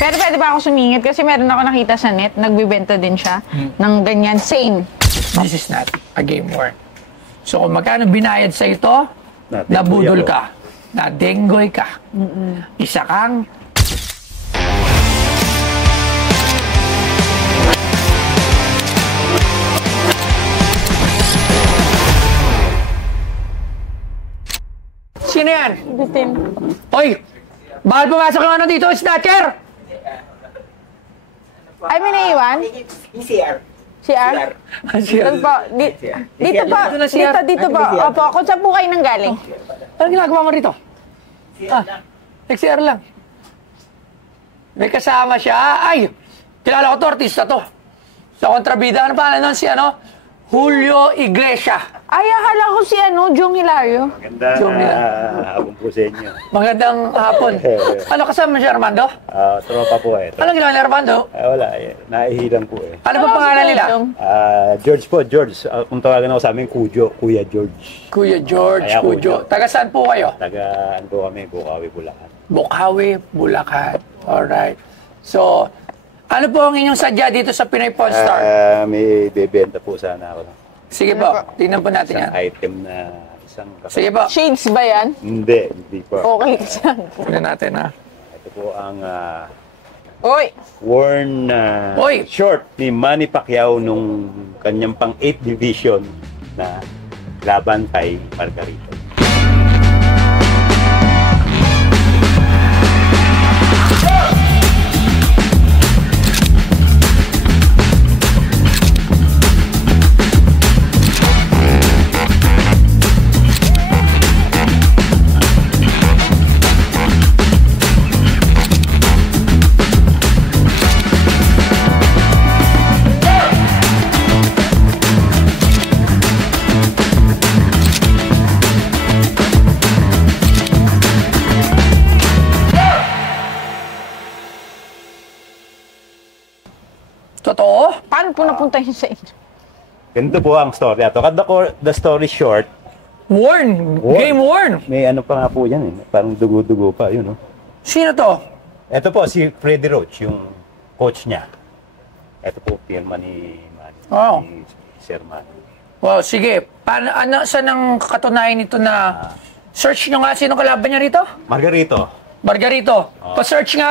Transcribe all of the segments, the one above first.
Pero pwede ba ako sumingit? Kasi meron ako nakita sa net, nagbibenta din siya ng ganyan. Same. This is not a game worn. So kung magkano binayad sa ito, nabudol ka. Nadenggoy ka. Isa kang sino yan? Bitin. Hoy! Bakal pumasok yung ano dito, snatcher! Ay, may naiwan? CR. CR? Doon po. Dito po. Dito po. Opo, kung saan po kayo nang galing? Anong ginagawa mo rito? XR lang. May kasama siya. Ay! Kilala ko to, artista to. Sa kontrabida, ano pa? Ano si ano? Julio Iglesia. Ay, akala ko si Jong Hilario. Magandang hapon po sa inyo. Magandang hapon. Ano kasama si Armando? Tropa po eh. Anong ginawa ni Armando? Wala eh. Naihilang po eh. Ano ba pangalan nila? George po, George. Kung tawagan ako sa amin, Kuya George. Kuya George, Kujo. Taga saan po kayo? Taga, ano po kami, Bukawi, Bulacan. Bukawi, Bulacan. Alright. So, ano po ang inyong sadya dito sa Pinoy Pawn Star? May bebenta po sana ako. Sige po, tingnan po natin yan. Isang item na isang... Sige po. Shades ba yan? Hindi po. Okay siya. Tingnan natin ha. Ito po ang Uy! worn short ni Manny Pacquiao nung kanyang pang 8th division na laban kay Margarito. Totoo? Paano po napunta yun sa inyo? Ganito po ang story. Ito, the story short. Worn. Game worn. May ano pa nga po yan eh. Parang dugo-dugo pa yun. No? Sino to? Ito po si Freddy Roach, yung coach niya. Ito po, pirma ni Sir Manny. Wow, sige. Paano, saan ang katunayan nito na search nyo nga sino kalaban niya rito? Margarito. Margarito. Pa-search nga,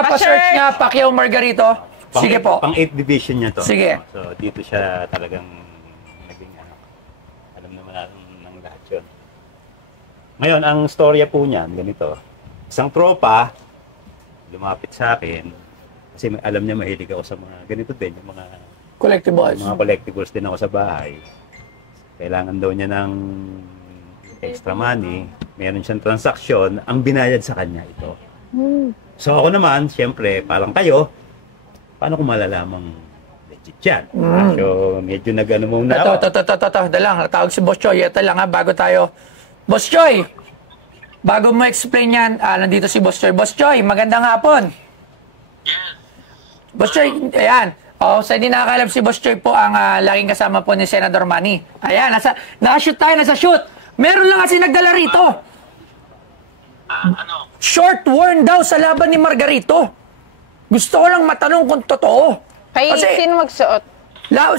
Pacquiao Margarito. Sige po. Pang 8th division niya to. Sige. So, dito siya talagang naging alam naman natin ng lahat yun. Ngayon, ang storya po niyan, ganito. Isang tropa, lumapit sa akin, kasi alam niya mahilig ako sa mga ganito din, yung mga Collectibles. Mga collectibles din ako sa bahay. Kailangan daw niya ng extra money. Meron siyang transaksyon, ang binayad sa kanya ito. So ako naman, siyempre, parang kayo, paano ko malalamang legit yan? So, medyo nag-ano muna ako. Ito, dalang. Tawag si Boss Choy. Ito lang ha, bago tayo. Boss Choy! Bago mo explain yan, nandito si Boss Choy. Boss Choy, magandang hapon. Boss Choy, ayan. Sa hindi nakakalam si Boss Choy po ang laging kasama po ni Senador Manny. Ayan, naka-shoot tayo, nasa shoot. Meron lang kasi nagdala rito. Short worn daw sa laban ni Margarito. Gusto ko lang matanong kung totoo. Kasi sino magsuot?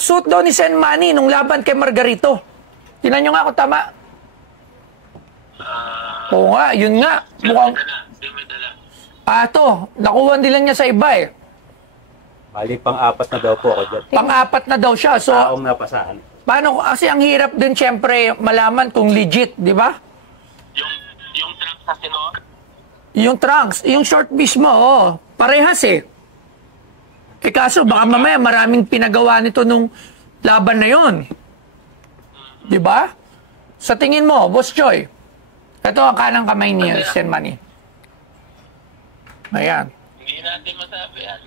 Suot daw ni Sen Manny nung laban kay Margarito. Tingnan nyo nga kung tama. Oo nga, yun nga. Mukhang... Ito, nakuha din niya sa iba eh. Bali, pang-apat na daw po ako dyan. Pang-apat na daw siya. So, taong napasaan. Paano, kasi ang hirap din siyempre malaman kung legit, di ba? Yung trunks na sinuot? Yung trunks, yung short mismo, parehas eh. Kaso baka mamaya maraming pinagawa nito nung laban na yon. Di ba? Sa tingin mo, Boss Choy, ito ang kanang kamay ni Sen Manny. Ayan. Hindi natin masabi yan.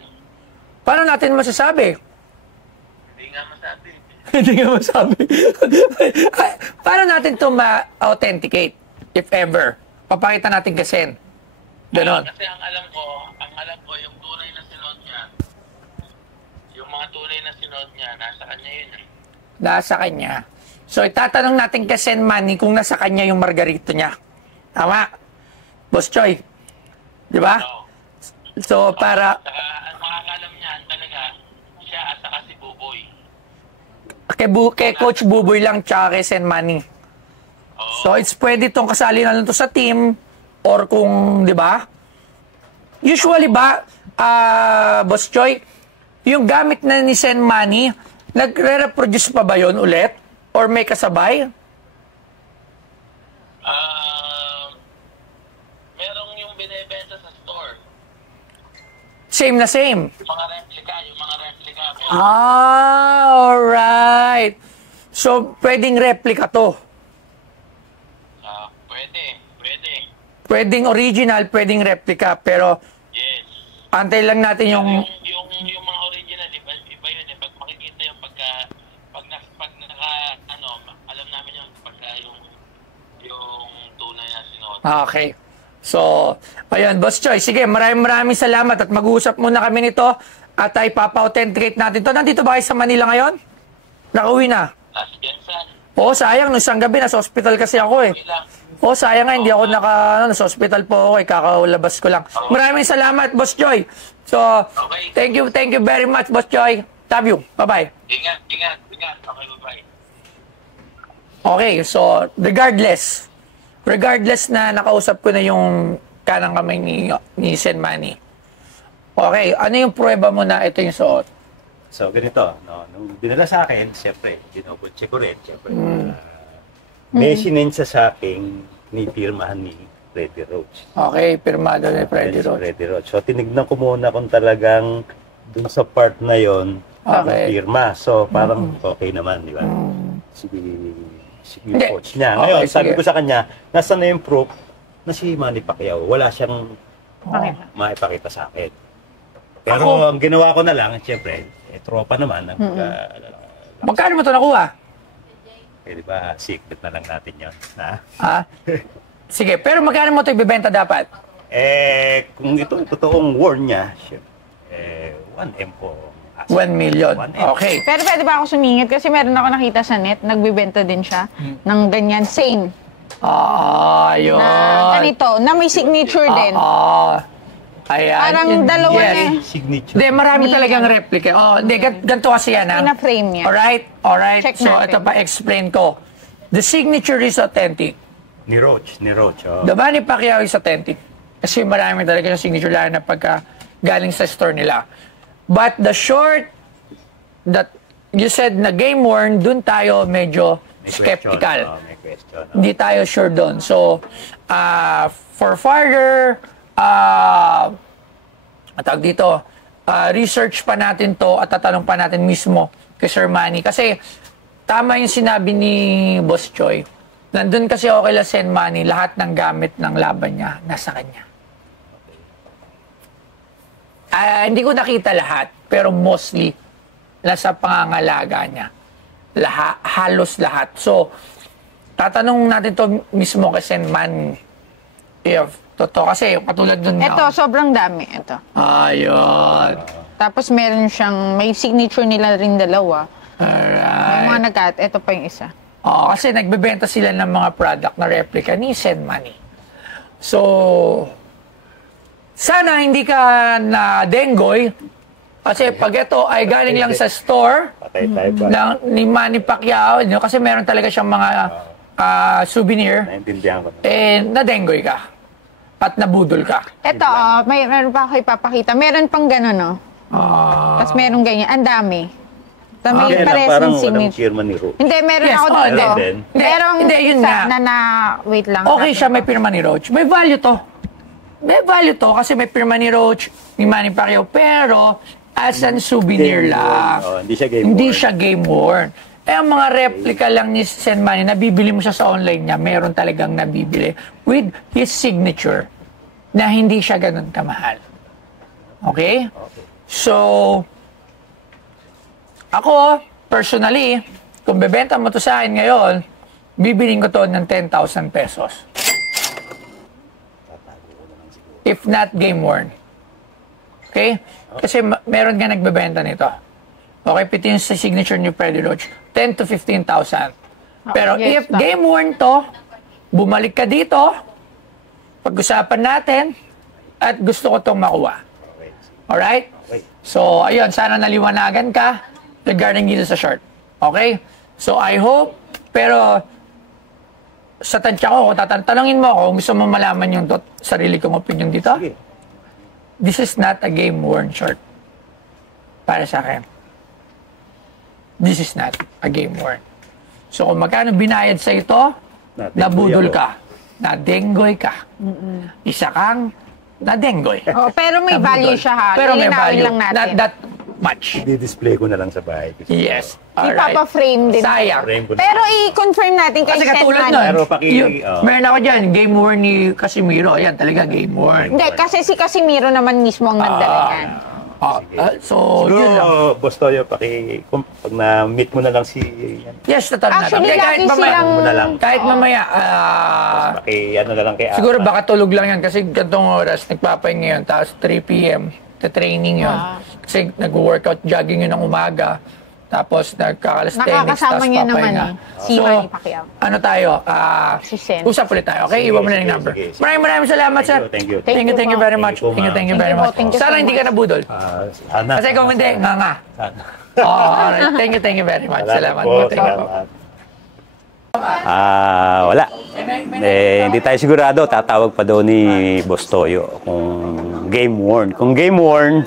Paano natin masasabi? Hindi nga masabi. Hindi nga masabi. Paano natin ito ma-authenticate, if ever? Papakita natin kay Sen. Ganon. Kasi ang alam ko yung tunay na sinuot niya, yung mga tunay na sinuot niya, nasa kanya yun eh. Nasa kanya. So, itatanong natin kay Sen Manny kung nasa kanya yung Margarito niya. Tama? Boss Choy. Di ba? No. So, para... Saka, ang Kay Coach Buboy lang tsaka kay Sen Manny. So, it's pwede itong kasali na lang to sa team or kung, di ba? Usually ba, Boss Choi, yung gamit na ni Sen Manny, nagre-reproduce pa ba yun ulit? Or may kasabay? Merong yung binibenta sa store. Same na same. Yung mga replica. Alright. So, pwedeng replica to. Pwede. Pwedeng original, pwedeng replica. Pero, Yes. antay lang natin yung... Yung mga original, iba yun eh. Pag makikita yung alam namin yung yung tunay na sinuot. Okay. So, ayun, Boss Choi. Sige, maraming salamat at mag-uusap muna kami nito at ay papa-authenticate natin to. Nandito ba kayo sa Manila ngayon? Nakauwi na? Last Jensen. Oo, sayang. Nung isang gabi, nasa hospital kasi ako eh. Okay lang. Oo, sayang nga. Hindi ako nasa hospital po ako eh. Kakaulabas ko lang. Maraming salamat, Boss Choi. So, thank you very much, Boss Choi. Love you. Bye-bye. Ingat. Okay, bye-bye. Okay, so regardless na nakausap ko na yung kanang kamay ni Sen Manny. Okay, ano yung pruweba mo na ito yung suot? So, ganito, no? Nung dinala sa akin, siyempre, dinouble-check ko rin, siyempre. May sinensa sa akin ni pirmahan ni Freddy Roach. Okay, pirmado ni Freddy Si Roach. Freddy Roach. So, tinignan ko muna kung talagang dun sa part na yon Okay. pirma. So, parang okay naman, di ba? Sige, yung Hindi. coach niya. Okay, Ngayon, sabi sige. ko sa kanya, nasa na yung proof na si Manny Pacquiao, wala siyang maipakita sa akin. Pero ang ginawa ko na lang, siyempre, tropa naman. Magkano mo ito nakuha? Di ba, secret na lang natin yun. Ha? Ha? Sige, pero magkano mo ito ibibenta dapat? Kung ito yung totoong warn niya, siyempre, 1M po. 1 million. 1M. Okay. Pero pwede ba ako sumingit? Kasi meron ako nakita sa net, nagbibenta din siya ng ganyan, same. Yun. Na ganito, na may signature din. Ayan. Parang dalawa na eh. Signature. Hindi, marami talagang replica. Hindi, ganito kasi yan, ha? Pina-frame niya. Alright. Check So, natin. ito pa, explain ko. The signature is authentic. Ni Roach. Oh. The Manny Pacquiao is authentic. Kasi marami talaga yung signature lang na pagka galing sa store nila. But the short that you said na game worn, dun tayo medyo May skeptical. May question. Hindi tayo sure doon. So, for further, tawag dito, research pa natin to at tatanong pa natin mismo kay Sir Manny. Kasi, tama yung sinabi ni Boss Choi. Nandun kasi ako kay Sen Manny, lahat ng gamit ng laban niya nasa kanya. Hindi ko nakita lahat, pero mostly, nasa pangangalaga niya. Halos lahat. So, tatanong natin to mismo kay Sen Manny. If totoo, kasi katulad dun nga. Ito, sobrang dami. Ito. Ayun. Tapos meron siyang, may signature nila rin dalawa. May Alright. mga nag-cut. Ito pa yung isa. Kasi nagbebenta sila ng mga product na replica ni Sen Manny. So, sana hindi ka na denggoy. Kasi pag ito ay galing lang sa store Patay tayo ba? ni Manny Pacquiao, kasi meron talaga siyang mga souvenir, Naintindihan ko na. nadenggoy ka. At nabudol ka. Ito, meron pa ako ipapakita. Meron pang gano'n, no? Tapos meron ganyan. Ang dami. Tapos may Kaya lang, pares parang ng walang signature. firma ni Roach. Hindi, meron Yes, ako dito. then. Merong Hindi, yun isa nga. wait lang. Okay siya, may pirma ni Roach. May value to. May value to kasi may pirma ni Roach, ni Manny Pacquiao. Pero, as an souvenir Game lang. worn. Hindi siya game Hindi worn. siya game worn. Ang mga replica lang ni Sen Manny, nabibili mo siya sa online niya, meron talagang nabibili with his signature na hindi siya ganun kamahal. Okay? So, ako, personally, kung bebenta mo to sa akin ngayon, bibiling ko to ng 10,000 pesos. If not game worn. Okay? Kasi meron nga nagbebenta nito. Okay, piti yung sa signature ni Freddy Roach, 10 to 15,000. Pero yes, if game worn to, bumalik ka dito, pag-usapan natin, at gusto ko itong makuha. Alright? So, ayun, sana naliwanagan ka regarding dito sa short. Okay? So, I hope, pero sa tansya ko, kung tatanungin mo ako, kung gusto mo malaman yung sarili kong opinion dito, Sige. this is not a game-worn short. Para sa akin. This is not a game-worn. So, kung magkano binayad sa ito, nabudol ka. Nadenggoy ka. Isa kang nadenggoy. Oh, pero may Nabudol. value siya ha. Pero may Lilinawin value. lang natin. Not that much. Di-display ko na lang sa bahay. Yes. Alright. Ipapa-frame din. Sayang. Rainbow. Pero i-confirm natin kay Kasi Seth katulad Manny. nun, Pero meron ako dyan, game worn ni Casimiro. Ayan, talaga game worn. Hindi, kasi si Casimiro naman mismo ang nagdala yan. So, Siguro, yun lang. Boss Toyo, pag na-meet mo na lang si... Yes, tatanong natin. Actually, Hindi, lagi Mo na lang. kahit mamaya, Ano na lang kay siguro baka tulog lang yan kasi gantong oras, nagpapahinga ngayon, tapos 3 p.m. training yun. Kasi nag-workout, jogging yun ng umaga. Tapos nagkakalas-tennis, Nakakasama tapos niya naman papahinga. si Manny Pacquiao. Ano tayo? Si Sen. Usap ulit tayo, okay? Sige, Iwan mo na yung sige, number. sige. Maraming salamat, sir. Thank you. Thank you very much. Thank you, Thank you ma'am. very much. Thank you so Sana hindi ka nabudol. Sana. Kasi kung hindi, nga. Sana. Alright. Thank you very much. Salamat po. Thank you po. Wala. Hindi tayo sigurado. Tatawag pa daw ni Boss Toyo kung game worn. Kung game worn,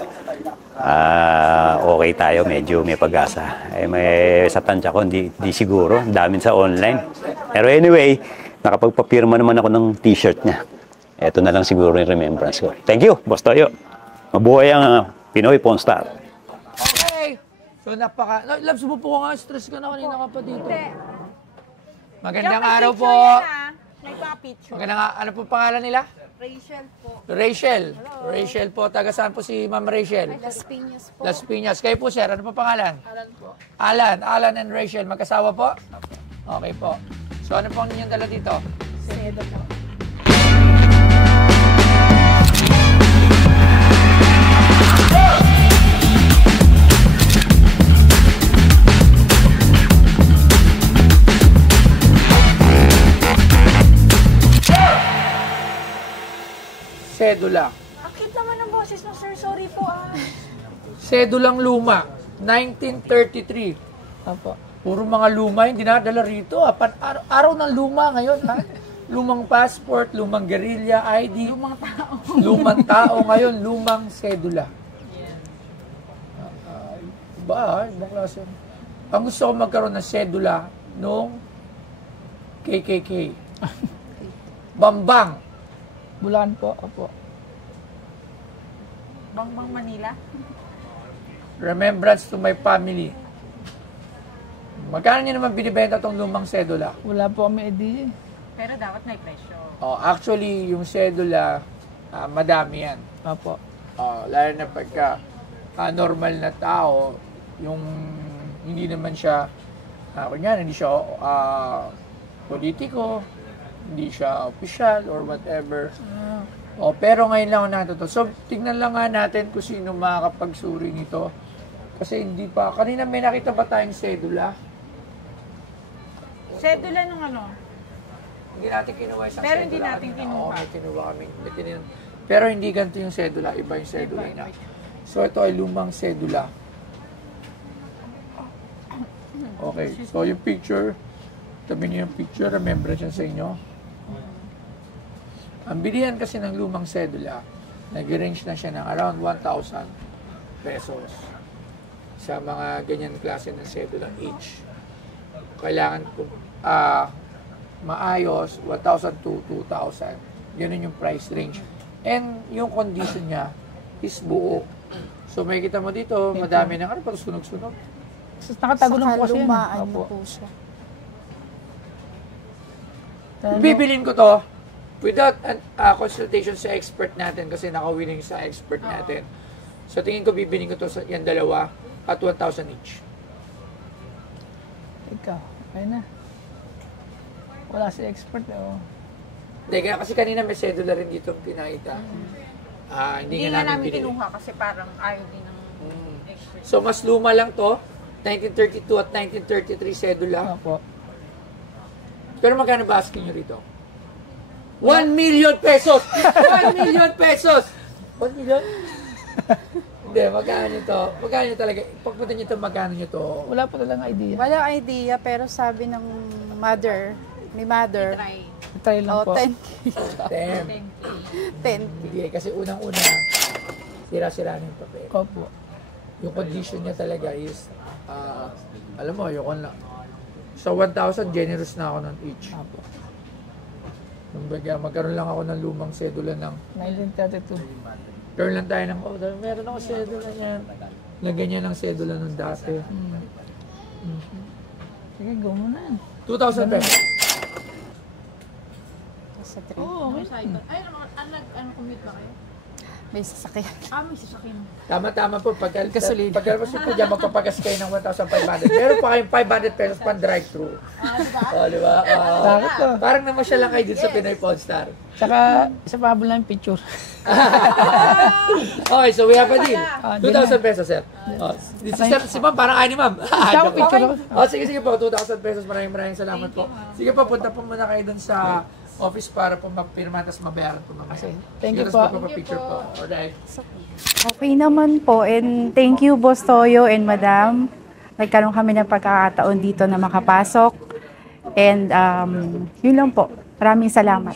okay tayo. Medyo may pag-asa. May sa tansya ko, hindi siguro. Damin sa online. Pero anyway, nakapagpapirma naman ako ng t-shirt niya. Ito na lang siguro yung remembrance ko. Thank you, Boss Toyo. Mabuhay ang Pinoy Pawn Star. Okay. So, Labs, umupo ka nga. Stress ka na kanina ka pa dito. Magandang araw po. May pa-picture. Ano po pangalan nila? Rachel po. Rachel. Rachel po. Taga saan po si Ma'am Rachel? Las Piñas po. Las Piñas. Kayo po, sir. Ano po pangalan? Alan po. Alan and Rachel. Magkasawa po? Okay po. So, ano po ang inyong dala dito? Sedo po. Sedula. Akit naman ang boses mo, sir. Sorry po Sedulang luma. 1933. Opo. Puro mga luma yung dinadala rito. Araw ng luma ngayon, ha? Lumang passport, lumang guerrilla ID. Lumang tao. Lumang tao ngayon, lumang sedula. Ibang klase. Ang gusto ko magkaroon ng sedula nung KKK. Bambang. Bulan po. Opo. Bang Manila? Remembrance to my family. Magkano niyo naman binibenta tong lumang sedula? Wala po kami idea. Pero dapat may presyo. Actually, yung sedula, madami yan. Opo. Lalo na pagka normal na tao, yung hindi naman siya, kunyari, hindi siya politiko, hindi siya official or whatever. Pero ngayon lang ako natuto. So, tignan lang nga natin kung sino makakapagsuri nito. Kasi hindi pa. Kanina may nakita ba tayong sedula? Sedula nung ano? Hindi natin kinuha isang Pero sedula. hindi natin kanina. kinuha. Oo, may kinuha kami. Pero hindi ganito yung sedula. Iba yung sedula na. So, ito ay lumang sedula. Okay. So, yung picture, tabi niyo yung picture, remembrance yan sa inyo. Ang bilihan kasi ng lumang sedula, nag-range na siya ng around 1,000 pesos sa mga ganyan klase ng sedula each. Kailangan kung maayos, 1,000 to 2,000. Ganun yung price range. And yung condition niya is buo. So may kita mo dito, madami ng pag sunog-sunog. Nakatago lang po kasi yan. Lumaan Opo. po siya. Bibilin ko to without consultation sa expert natin kasi nakawilling sa expert natin. So tingin ko bibilin ko to sa yan dalawa at 1,000 each. Ikaw. Ayun na. Wala si expert. Hindi, kaya kasi kanina may sedula rin dito pinakita. Hindi nga namin binili. kinuha kasi parang ayaw din ng So mas luma lang to, 1932 at 1933 sedula. Opo. Pero magkano ba asking nyo rito? 1 million pesos! 1 million pesos! 1 million? Hindi, magkano nyo to? Magkano nyo talaga? Pagpunta nyo to, magkano nyo to? Wala pa talagang idea. Wala idea, pero sabi ng ni mother, Try lang po. 10. 10. 10. Hindi, kasi unang-una, sira-sira na yung papel. Opo. Yung condition niya talaga is, alam mo, yung lang. Sa 1,000, generous na ako ng each. Opo. Kumbaga, magkaroon lang ako ng lumang sedula ng 1932. turn lang tayo ng order. Meron ako sedula niyan. Lagyan niya ng sedula nung dati. Sige, go mo na. 2,000 pesos. Sa 3. Oo, okay. commute ba kayo? May sasakyan. May sasakyan. Tama-tama po. Gasolina. Pagkalabas po dyan, magpapagas kayo ng 1,500. Meron pa kayong 500 pesos pang drive-thru. Di ba? Bakit to? Parang namasyal lang kayo dito sa Pinoy Podstar. Tsaka, isa pa habol lang yung picture. Okay, so we have a deal. Di 2,000 pesos, sir. Si ma'am, parang ay ni ma'am. Siya, picture ako. Sige po, 2,000 pesos. Maraming salamat po. Sige po, punta po muna kayo dun sa office para po magpirma at mabayaran po mamaya. Thank you Sige, po. tapos magpapicture po. Alright. Okay naman po, and thank you Boss Toyo and Madam. Nagkaroon kami ng pagkakataon dito na makapasok. And yun lang po. Maraming salamat.